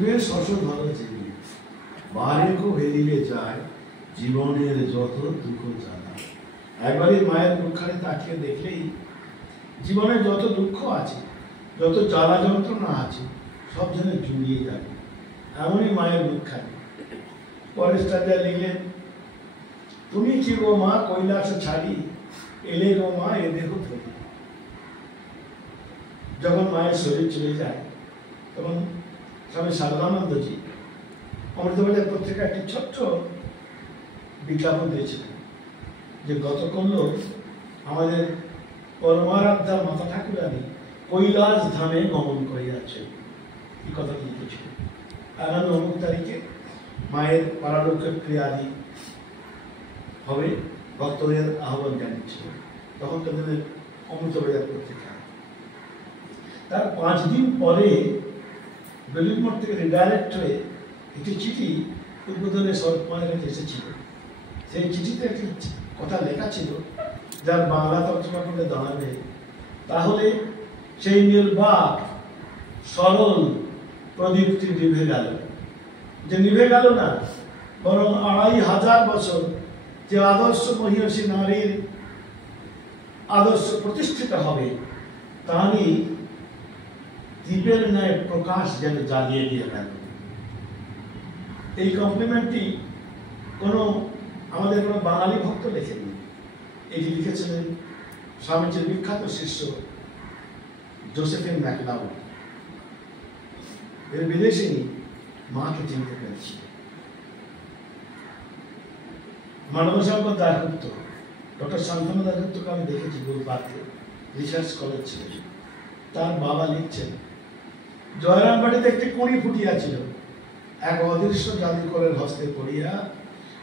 পূর্বে শশধর জীবী বারেকো হেরিলে যায় জীবনের যত দুঃখ জ্বালা। একবারই মায়ের মুখখানে তাকিয়ে দেখলেই জীবনে যত দুঃখ আছে, যত জ্বালা যন্ত্রণা আছে, সব যেন জুড়িয়ে যাবে, এমনই মায়ের মুখখানে। পরের স্টাজা লিখলেন, তুমি কি গো মা কৈলাস ছাড়ি এলে গো মা এ দেহ ধরি। যখন মায়ের শরীর চলে যায় তখন স্বামী সারদানন্দজি অমৃতবাজার পত্রিকা একটি ছোট্ট বিজ্ঞাপন দিয়েছিলেন যে গতকাল আমাদের পরমারাধ্যা মাতা ঠাকুরানী কৈলাস ধামে গমন করিয়াছে, এই কথা লিখেছিল। আগামী অমুক তারিখে মায়ের পারালোকের ক্রিয়াদি হবে, ভক্তদের আহ্বান জানিয়েছিল তখন তাদের অমৃতবাজার পত্রিকা। তার 5 দিন পরে বেলুড় মঠ থেকে রিডাইরেক্ট হয়ে একটি চিঠি উদ্বোধনে সরকারের কাছে এসেছিল। সেই চিঠিতে একটি কথা লেখা ছিল, যার বাংলা তর্জমা করে দাঁড়াবে, তাহলে সেই নির্বাক সরল প্রদীপটি নিভে গেল। যে নিভে গেল না, বরং 2500 বছর যে আদর্শ মহিষী নারীর আদর্শ প্রতিষ্ঠিত হবে, তারই দীপের ন্যায় প্রকাশ যেন জ্বালিয়ে দিয়ে গেল। এই কমপ্লিমেন্টটি আমাদের কোনো বাঙালি ভক্ত লেখেনি, এটি লিখেছিলেন স্বামীজির বিখ্যাত শিষ্য জোসেফিন ম্যাকলাউড। এর বিদেশিনী মাকে চিনতে পেরেছি। মানবশঙ্কর দাশগুপ্ত, ডক্টর শান্তনু দাশগুপ্তকে আমি দেখেছি গুলবার্গে, রিসার্চ কলেজ ছিল। তার বাবা লিখছেন, জয়রামবাটিতে একটি কুঁড়ি ফুটিয়াছিল, এক অদৃশ্য জাদুকরের হস্তে পড়িয়া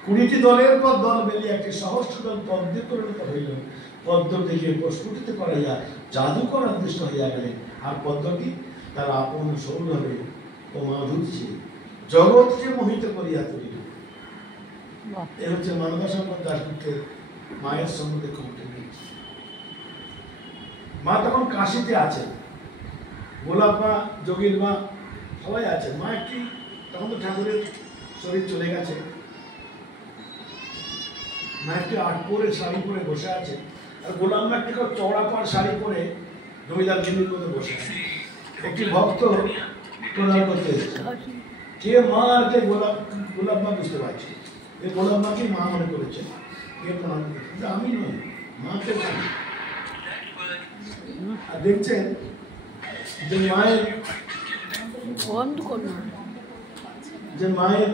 20টি দলের পর দল মিলিয়ে একটি সহস্র দল পদ্মে পরিণত হইল। পদ্ম দেখিয়ে প্রস্ফুটিত করাইয়া জাদুকর অদৃষ্ট হইয়া গেলেন, আর পদ্মটি তার আপন সৌরভে ও মাধুর্যে জগৎকে মোহিত করিয়া তুলিল। এ হচ্ছে মানবশঙ্কর দাশগুপ্তের মায়ের সম্বন্ধে কমপ্লিমেন্ট। মা তখন কাশিতে আছেন, গোলাপ মা, যোগীর মা সবাই আছেন। মা একটি তখন তো ঠাকুরের শরীর চলে গেছে, মা একটি 8 পরে শাড়ি পরে বসে আছে, আর গোলাপ মা একটি চওড়া পাড় শাড়ি পরে জমিদার গিন্নির মধ্যে বসে আছে। একটি ভক্ত প্রণাম করতে এসেছে, কে মা আর কে গোলাপ মা বুঝতে পারছে, এই গোলাপ মাকে মা মনে করেছে, কে প্রণাম করছে, কিন্তু আমি নই, মাকে। আর দেখছেন যে মায়ের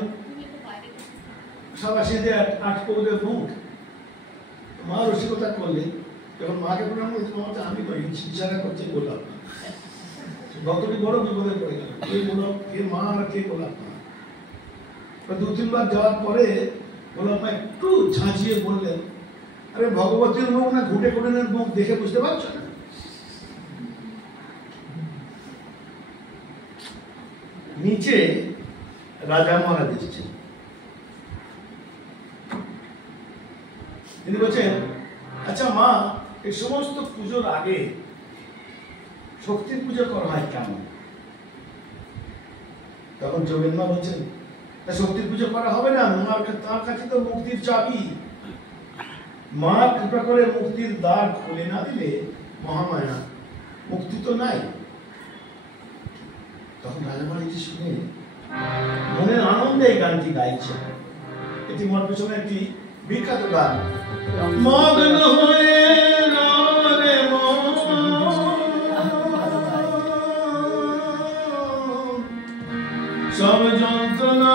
সাবাসীতে 8 পৌরের মুখ, মা রসিকতা করলে যখন মাকে প্রণাম করছে, আমি নই, ইশারা করছে গোলাপ মা। ভক্তটি বড় বিপদে পড়ে গেল, কে মা আর কে গোলাপ মা। 2-3 বার যাওয়ার পরে গোলাপ মা একটু ঝাঁঝিয়ে বললেন, আরে ভগবতীর মুখ না ঘুটে ঘুটেনের মুখ দেখে বুঝতে পারছো না? নিচে রাজা মহারাজ এসেছেন, তিনি বলছেন, আচ্ছা মা, এই সমস্ত পুজোর আগে শক্তির পুজো করা হয় কেমন? তখন যোগেন মা বলছেন, শক্তির পুজো করা হবে না, তার কাছে তো মুক্তির চাবি। মা কৃপা করে মুক্তির দ্বার খুলে না দিলে মহামায়া মুক্তি তো নাই। তখন রাজা মহারাজ শুনে মনের আনন্দে এই গানটি গাইছে। এটি মোর পেছনে একটি বিখ্যাত গান, মগ্ন হয়ে রে সব যন্ত্রণা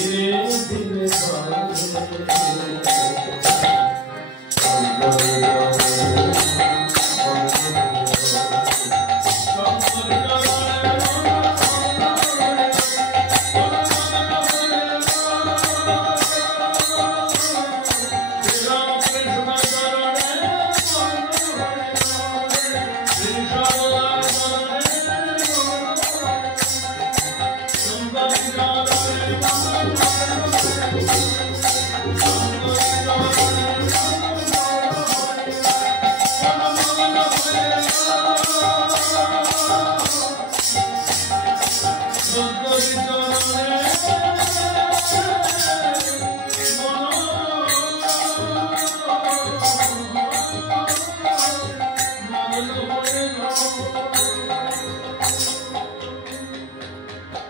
धीरे धीरे